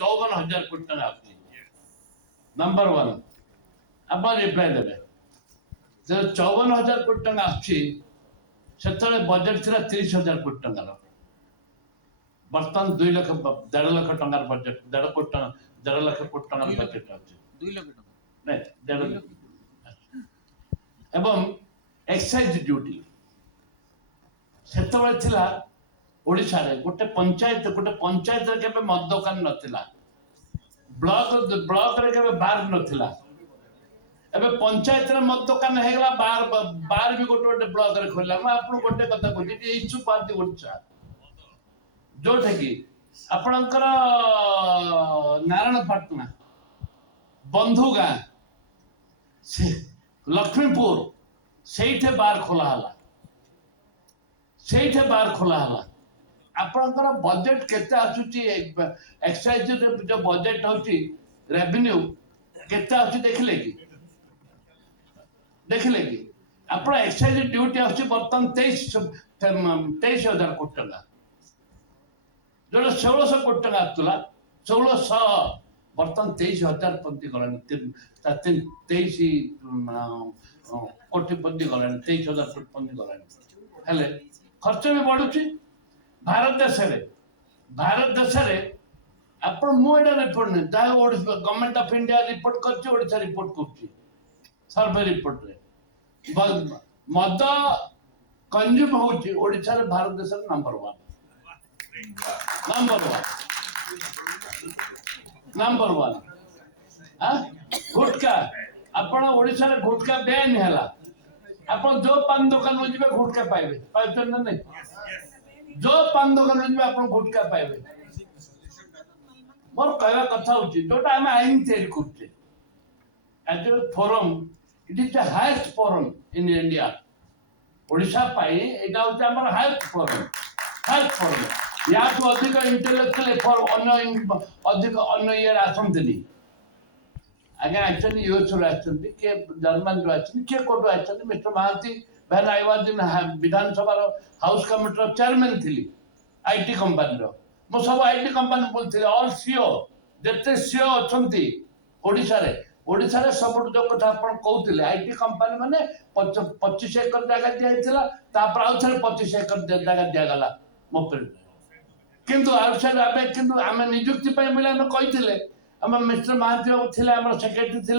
54,000 कोटी टका number one आप रिप्लाई देवे जो 54,000 कोटी टका आसे बजेट थी 30,000 कोटी टकर बर्तमान 2 लाख 1.5 लाख टकर बजेट 1.5 कोटी टका 1.5 लाख कोटी टकर बजेट अच्छे 2 लाख टका नहीं 1.5 लाख एवं एक्साइज ड्यूटी से ओडिशा रे गोटे पंचायत के मद दुकान नथिला ब्लॉक रे के बार नथिला एबे पंचायत रे मद दुकान हे गला बार भी गोटे ब्लॉक रे खोला मैं आपन गोटे कथा कहती कि इच्छु पार्टी ओडिशा जोठे कि आपणकर नारायणपाटना बंधु गाँ लक्ष्मीपुर से बार खोला हला आपणकर बजेट केते आसुची एक्साइज जो बजेट होची रेवेन्यू केते आसुची देखले कि आपण एक्साइज ड्यूटी आसुची बर्तमान 23,000 कोटी टका जो 1600 कोटी टका आसुला 1600 बर्तमान 23,000 पंती गलानी 23 कोटी पंती गलानी 23,000 कोटी पंती गलानी हेले खर्च भी बढ़ुची भारत देश रे आपण मोडा रिपोर्ट ने ता गवर्नमेंट ऑफ इंडिया रिपोर्ट करची ओडिसा रिपोर्ट करची सर्वे रिपोर्ट रे मद कंज्यूम होची ओडिसा रे भारत देश रे नंबर 1 हां गुटका आपण ओडिसा रे गुटका बैन हैला आपण जो पान दुकान में जिबे गुटका पाइबे पाइबे ना नहीं जो पान दुकान में आप गुटका पाइबे मोर कहवा कथा होची जोटा हम आईन तैयारी करते as a forum it is the highest forum in India Odisha पाई एटा होची हमर हाईएस्ट फोरम या तो अधिक इंटेलेक्चुअल फॉर अधिक अन्य ईयर आसंतनी आगे एक्चुअली यूएस रो आछंती के जर्मन रो आछंती के कोटो आछंती mister Mohanty when I was in Vidhansabha house committee chairman थी आईटी कंपनी मो सब आईटी कंपनी बोलते ऑल सीओ जिते सीओ अच्छा ओडिशा रे सब जो कथा आप कहते आईटी कंपनी माने 25 एकर जगह दिया तापर आउ थे 25 एकर जगह दिगला मो किंतु आम निजुक्ति मिले कही मिस्टर महांती बाबू थे सेक्रेटरी थे